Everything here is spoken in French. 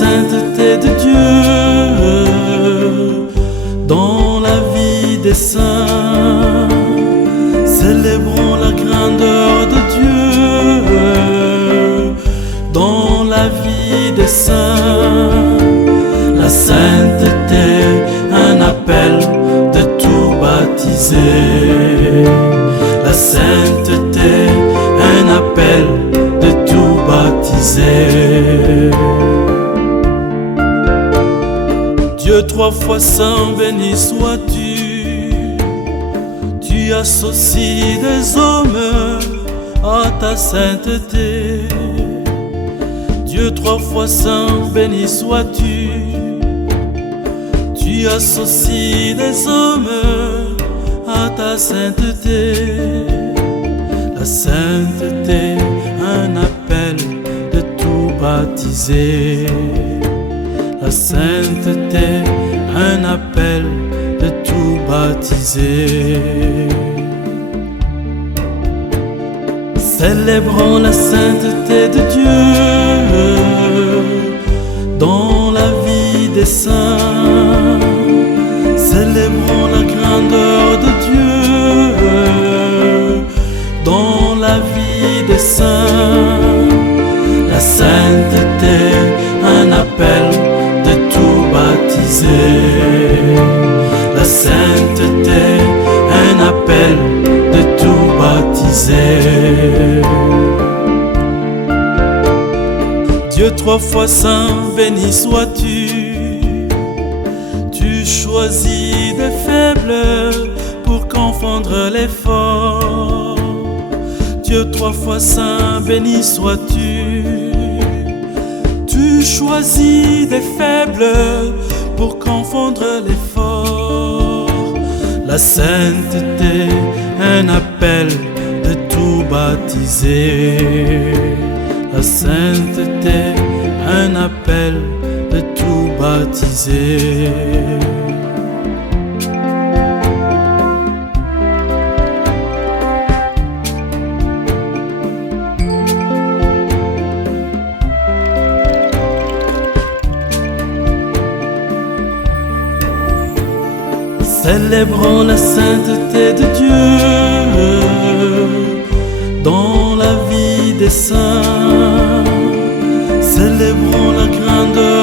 sainteté de Dieu dans la vie des saints. Célébrons la grandeur de Dieu dans la vie des saints. La sainteté, un appel de tout baptiser. La sainteté, un appel de tout baptiser. Dieu trois fois saint, béni sois-tu. Tu associes des hommes à ta sainteté. Dieu trois fois saint, béni sois-tu. Tu associes des hommes à ta sainteté. La sainteté, un appel de tout baptiser. La sainteté, un appel de tout baptiser. Célébrons la sainteté de Dieu dans la vie des saints. Célébrons la grandeur de Dieu dans la vie des saints. La sainteté, un appel de tout baptiser. La sainteté, un appel de tout baptiser. Dieu trois fois saint, béni sois-tu. Tu choisis des faibles pour confondre les forts. Dieu trois fois saint, béni sois-tu. Tu choisis des faibles pour confondre les forts. La sainteté, un appel de tout baptiser. La sainteté, un appel de tout baptiser. Célébrons la sainteté de Dieu dans la vie des saints. Célébrons la grandeur